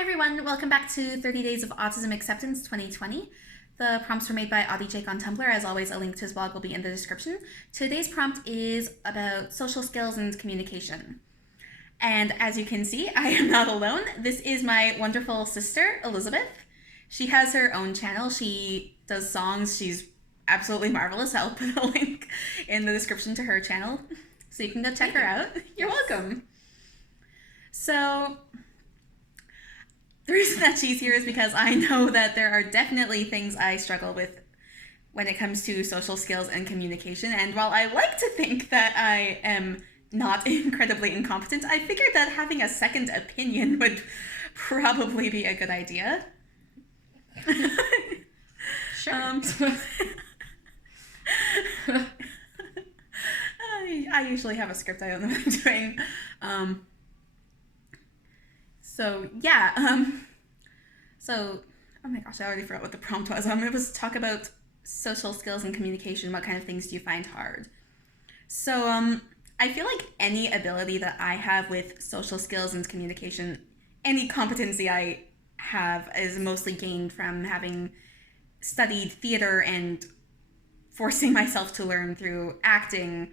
Hi everyone, welcome back to 30 Days of Autism Acceptance 2020. The prompts were made by Audie Jake on Tumblr. As always, a link to his blog will be in the description. Today's prompt is about social skills and communication. And as you can see, I am not alone. This is my wonderful sister, Elizabeth. She has her own channel. She does songs. She's absolutely marvelous. I'll put a link in the description to her channel so you can go check her out. You're welcome. So the reason that she's here is because I know that there are definitely things I struggle with when it comes to social skills and communication. And while I like to think that I am not incredibly incompetent, I figured that having a second opinion would probably be a good idea. Sure. I usually have a script. I don't know what I'm doing. So, oh my gosh, I already forgot what the prompt was. It was talk about social skills and communication. What kind of things do you find hard? So, I feel like any ability that I have with social skills and communication, any competency I have is mostly gained from having studied theater and forcing myself to learn through acting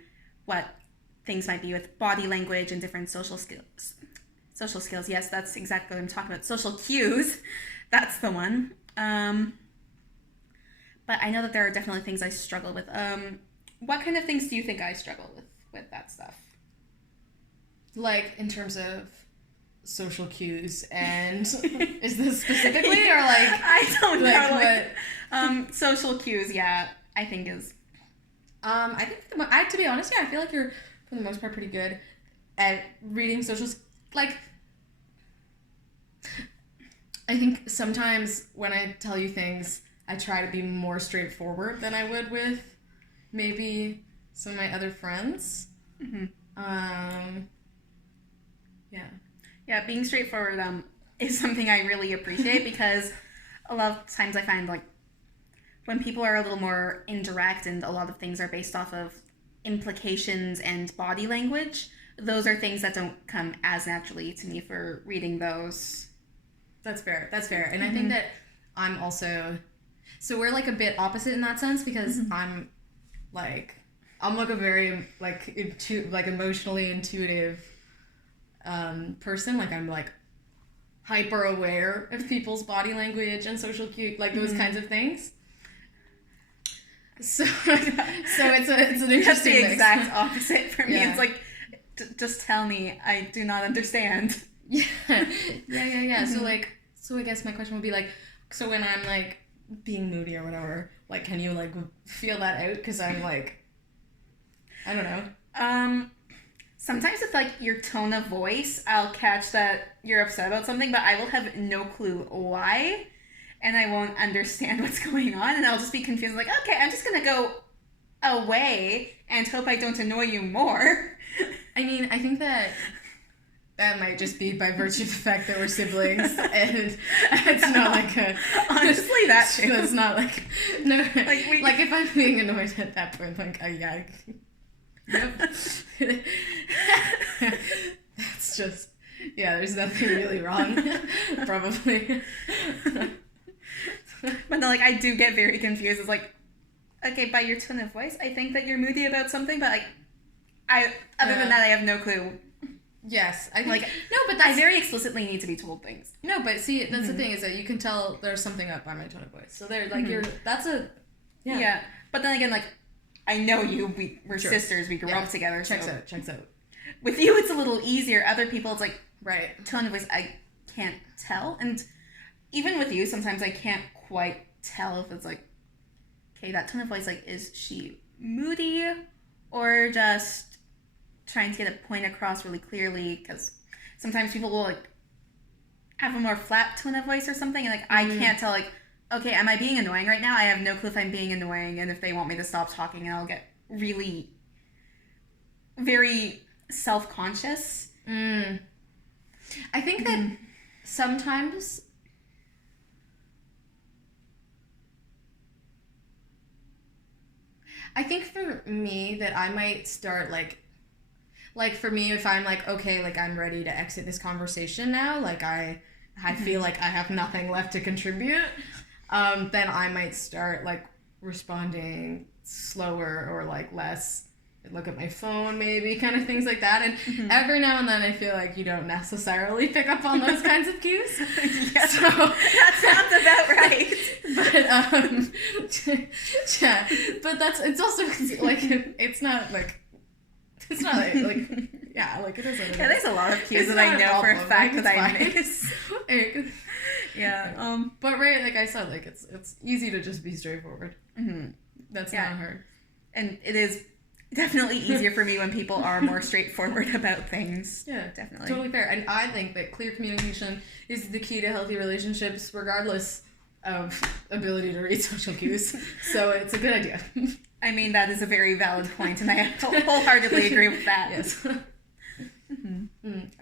what things might be with body language and different social skills. Social skills, yes, that's exactly what I'm talking about. Social cues, that's the one. But I know that there are definitely things I struggle with. What kind of things do you think I struggle with that stuff? Like, in terms of social cues, and is this specifically, or like... I don't know. Like, what? Social cues, yeah, I think is... I think, to be honest, yeah, I feel like you're, for the most part, pretty good at reading social... Like, I think sometimes when I tell you things, I try to be more straightforward than I would with maybe some of my other friends. Mm-hmm. Yeah. Yeah, being straightforward is something I really appreciate because a lot of times I find like when people are a little more indirect and a lot of things are based off of implications and body language, those are things that don't come as naturally to me for reading those. That's fair. And I think that I'm also... So we're like a bit opposite in that sense because I'm like a very like emotionally intuitive person. Like I'm like hyper aware of people's body language and social cues, like those kinds of things. So it's an interesting That's the mix. exact opposite for me. Yeah. It's like, just tell me. I do not understand. Yeah. So I guess my question would be like, so when I'm like being moody or whatever, like, can you like feel that out? Because I'm like, I don't know. Sometimes with like your tone of voice, I'll catch that you're upset about something, but I will have no clue why, and I won't understand what's going on, and I'll just be confused. Like, okay, I'm just gonna go away and hope I don't annoy you more. I mean, I think that might just be by virtue of the fact that we're siblings, and it's not like a... Honestly, that too. That's not like... No, like if I'm being annoyed at that point, like, yeah. Yep. That's just... Yeah, there's nothing really wrong, probably. But no, like, I do get very confused. It's like, okay, by your tone of voice, I think that you're moody about something, but like, other than that, I have no clue. Yes, I think... Like, no, but that's... I very explicitly need to be told things. No, but see, that's the thing, is that you can tell there's something up by my tone of voice. So they're like, that's a... Yeah. But then again, like, I know you, we're Sure. sisters, we grew up together. Checks so. out. With you, it's a little easier. Other people, it's like, Right. tone of voice, I can't tell. And even with you, sometimes I can't quite tell if it's like, okay, that tone of voice, like, is she moody or just trying to get a point across really clearly? Because sometimes people will like have a more flat tone of voice or something, and like I can't tell, like, okay, am I being annoying right now? I have no clue if I'm being annoying and if they want me to stop talking, and I'll get really very self-conscious. I think that sometimes I think for me that I might start like for me, if I'm like, okay, like I'm ready to exit this conversation now, like I I feel like I have nothing left to contribute, then I might start like responding slower or like less. Look at my phone, maybe, kind of things like that. And every now and then I feel like you don't necessarily pick up on those kinds of cues. Yeah, so that sounds about right. But yeah, but it's also like it's not like yeah, like it is. Yeah, there's a lot of cues that I know for a fact that I miss. Yeah. But right, like I said, like it's easy to just be straightforward. That's not hard. And it is definitely easier for me when people are more straightforward about things. Yeah, definitely. Totally fair. And I think that clear communication is the key to healthy relationships, regardless of ability to read social cues. So it's a good idea. I mean, that is a very valid point, and I wholeheartedly agree with that. Yes. Are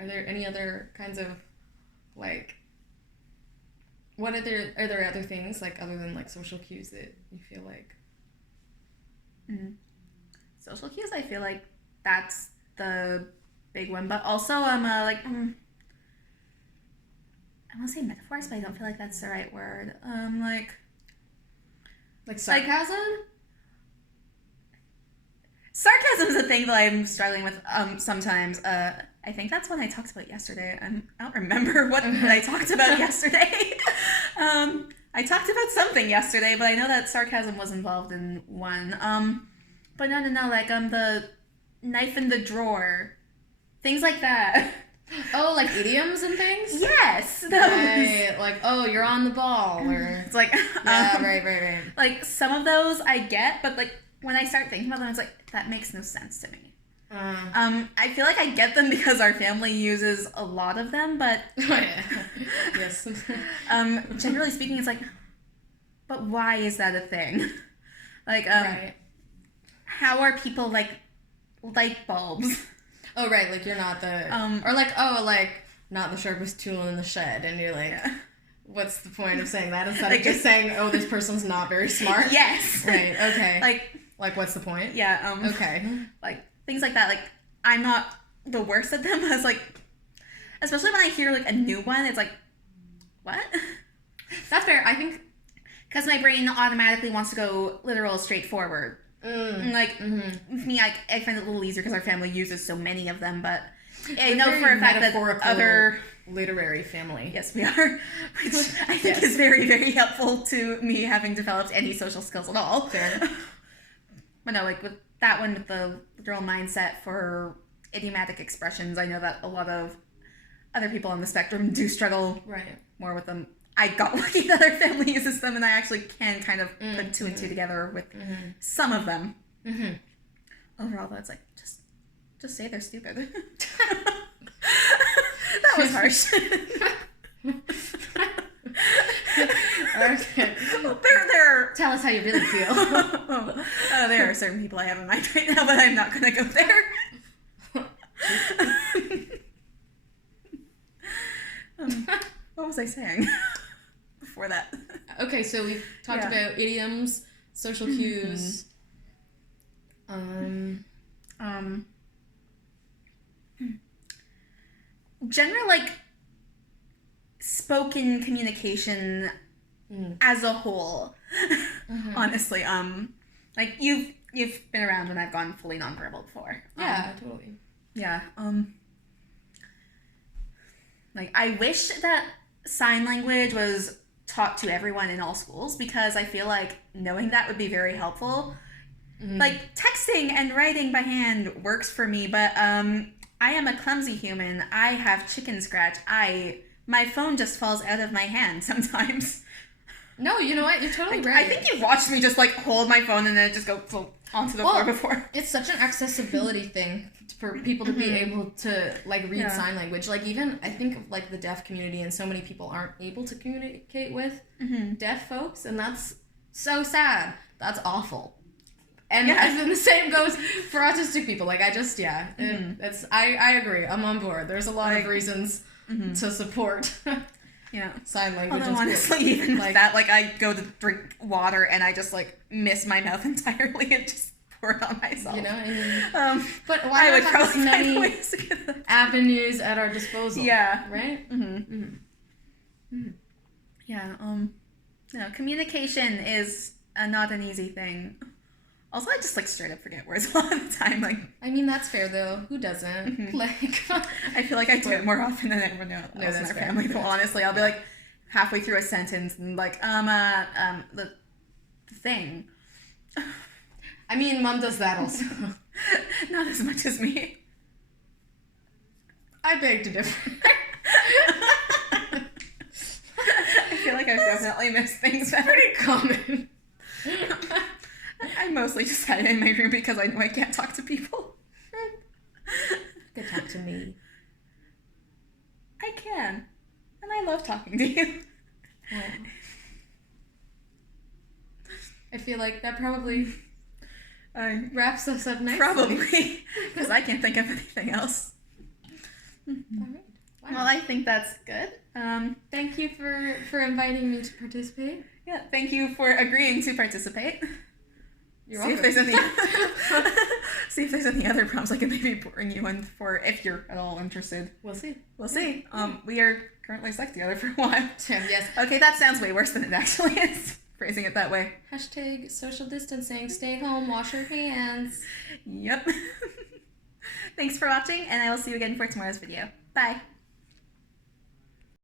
there any other kinds of, like, are there other things, like, other than, like, social cues that you feel like? Social cues, I feel like that's the big one, but also I want to say metaphors, but I don't feel like that's the right word. Like sarcasm? Sarcasm is a thing that I'm struggling with sometimes. I think that's what I talked about yesterday. I don't remember what I talked about yesterday. I talked about something yesterday, but I know that sarcasm was involved in one. But no, like the knife in the drawer, things like that. Oh, like idioms and things? Yes. Right. Like, oh, you're on the ball, or it's like yeah, right. Like some of those I get, but like when I start thinking about them, it's like that makes no sense to me. I feel like I get them because our family uses a lot of them, but yes. Generally speaking, it's like, but why is that a thing? Like, right. How are people like light bulbs? Oh, right, like you're not the or like not the sharpest tool in the shed, and you're like, what's the point of saying that instead of just saying, oh, this person's not very smart? Yes. Right. Okay. Like what's the point? Yeah. Okay. Like things like that. Like I'm not the worst at them. I was like, especially when I hear like a new one, it's like, what? That's fair. I think because my brain automatically wants to go literal, straightforward. Like with me, I find it a little easier because our family uses so many of them. But I know for a fact that other literary family. Yes, we are, which I think is very, very helpful to me having developed any social skills at all. Fair. But no, like with that one, with the literal mindset for idiomatic expressions, I know that a lot of other people on the spectrum do struggle more with them. I got lucky that our family uses them, and I actually can kind of put two and two together with some of them. Overall, though, it's like, just say they're stupid. That was harsh. Okay. There. Tell us how you really feel. There are certain people I have in mind right now, but I'm not going to go there. What was I saying before that? Okay, so we've talked about idioms, social cues. General, like, spoken communication as a whole. Honestly, like you've been around when I've gone fully nonverbal before. Yeah, totally. Yeah. Like I wish that sign language was taught to everyone in all schools, because I feel like knowing that would be very helpful. Like texting and writing by hand works for me, but I am a clumsy human. I have chicken scratch. My phone just falls out of my hand sometimes. No, you know what? You're totally right. I think you've watched me just like hold my phone and then it just go onto the floor before. It's such an accessibility thing for people to be able to like read sign language. Like even I think of like the deaf community, and so many people aren't able to communicate with deaf folks, and that's so sad. That's awful. And then the same goes for autistic people. Like I just I agree. I'm on board. There's a lot of reasons to support sign language. Although honestly, even like that, like I go to drink water and I just like miss my mouth entirely and just pour it on myself. You know, I mean, but why not have as many avenues at our disposal? Yeah. Right? Yeah, no, communication is not an easy thing. Also, I just like straight up forget words a lot of the time. Like, I mean, that's fair though. Who doesn't? Like, I feel like I do it more often than everyone else in our family. Though, honestly, I'll be like halfway through a sentence and like, the thing. I mean, Mom does that also. Not as much as me. I beg to differ. I feel like I've definitely missed things. It's pretty common. I mostly just hide in my room because I know I can't talk to people. You can talk to me. I can. And I love talking to you. Oh. I feel like that probably wraps us up nicely. Probably. Because I can't think of anything else. All right. Wow. Well, I think that's good. Thank you for inviting me to participate. Yeah, thank you for agreeing to participate. You're see welcome. if there's any see if there's any other prompts I can maybe bring you in for if you're at all interested. We'll see. We'll see. We are currently stuck together for a while. Yes. Okay, that sounds way worse than it actually is. Phrasing it that way. # social distancing. Stay home. Wash your hands. Yep. Thanks for watching, and I will see you again for tomorrow's video. Bye.